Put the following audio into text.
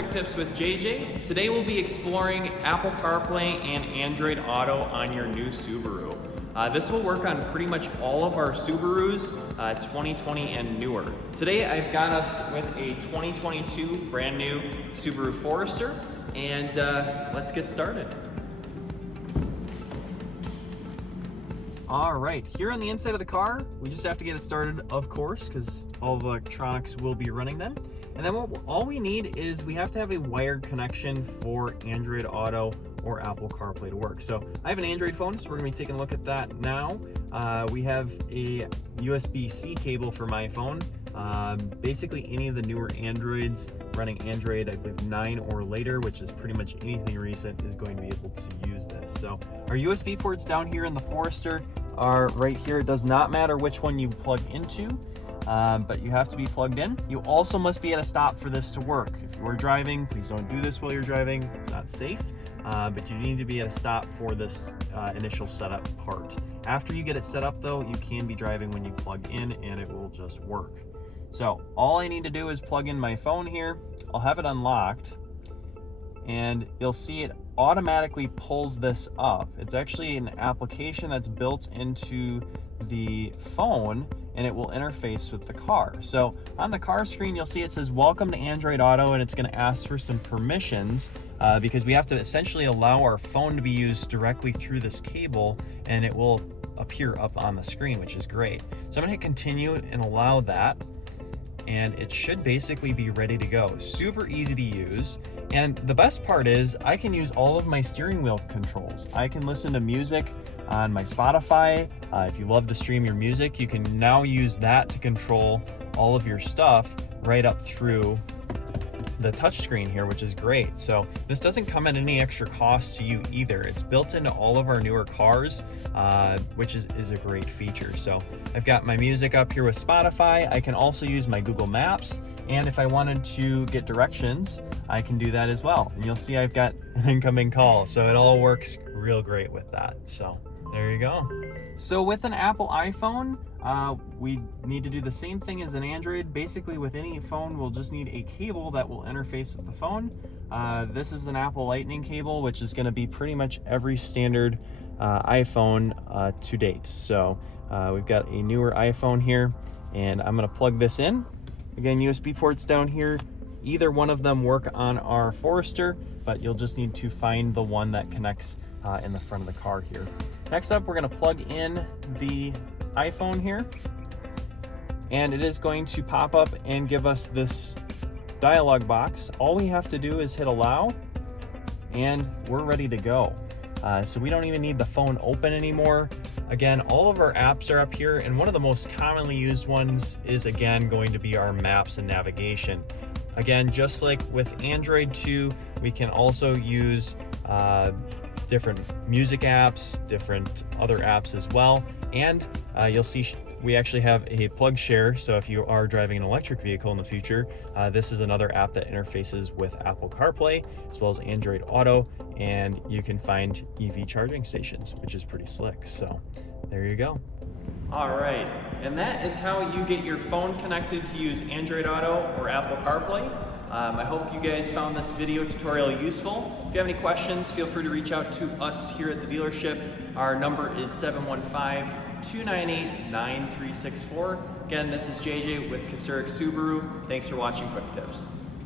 Quick Tips with JJ. Today we'll be exploring Apple CarPlay and Android Auto on your new Subaru. This will work on pretty much all of our Subarus, 2020 and newer. Today I've got us with a 2022 brand new Subaru Forester, and let's get started. All right, here on the inside of the car, we just have to get it started, of course, because all the electronics will be running then. And then all we need is we have to have a wired connection for Android Auto or Apple CarPlay to work. So I have an Android phone, so we're gonna be taking a look at that now. We have a USB-C cable for my phone. Basically any of the newer Androids running Android, I believe 9 or later, which is pretty much anything recent, is going to be able to use this. So our USB ports down here in the Forester are right here. It does not matter which one you plug into, but you have to be plugged in. You also must be at a stop for this to work. If you are driving, please don't do this while you're driving. It's not safe, but you need to be at a stop for this initial setup part. After you get it set up though, you can be driving when you plug in and it will just work. So all I need to do is plug in my phone here. I'll have it unlocked and you'll see it automatically pulls this up. It's actually an application that's built into the phone and it will interface with the car. So on the car screen, you'll see it says welcome to Android Auto, and it's going to ask for some permissions because we have to essentially allow our phone to be used directly through this cable, and it will appear up on the screen, which is great. So I'm going to hit continue and allow that, and it should basically be ready to go. Super easy to use. And the best part is I can use all of my steering wheel controls. I can listen to music on my Spotify. If you love to stream your music, you can now use that to control all of your stuff right up through the touchscreen here, which is great. So this doesn't come at any extra cost to you either. It's built into all of our newer cars, which is a great feature. So I've got my music up here with Spotify. I can also use my Google Maps, and if I wanted to get directions, I can do that as well. And you'll see I've got an incoming call, so it all works real great with that. So there you go. So with an Apple iPhone, we need to do the same thing as an Android. Basically with any phone, we'll just need a cable that will interface with the phone. This is an Apple Lightning cable, which is gonna be pretty much every standard iPhone to date. So we've got a newer iPhone here, and I'm gonna plug this in. Again, USB ports down here. Either one of them work on our Forester, but you'll just need to find the one that connects in the front of the car here. Next up, we're gonna plug in the iPhone here, and it is going to pop up and give us this dialog box. All we have to do is hit allow, and we're ready to go. So we don't even need the phone open anymore. Again, all of our apps are up here, and one of the most commonly used ones is again going to be our maps and navigation. Again, just like with Android 2, we can also use different music apps, different other apps as well. And you'll see we actually have a plug share. So if you are driving an electric vehicle in the future, this is another app that interfaces with Apple CarPlay as well as Android Auto, and you can find EV charging stations, which is pretty slick. So there you go. All right, and that is how you get your phone connected to use Android Auto or Apple CarPlay. I hope you guys found this video tutorial useful. If you have any questions, feel free to reach out to us here at the dealership. Our number is 715-298-9364. Again, this is JJ with Subaru. Thanks for watching Quick Tips.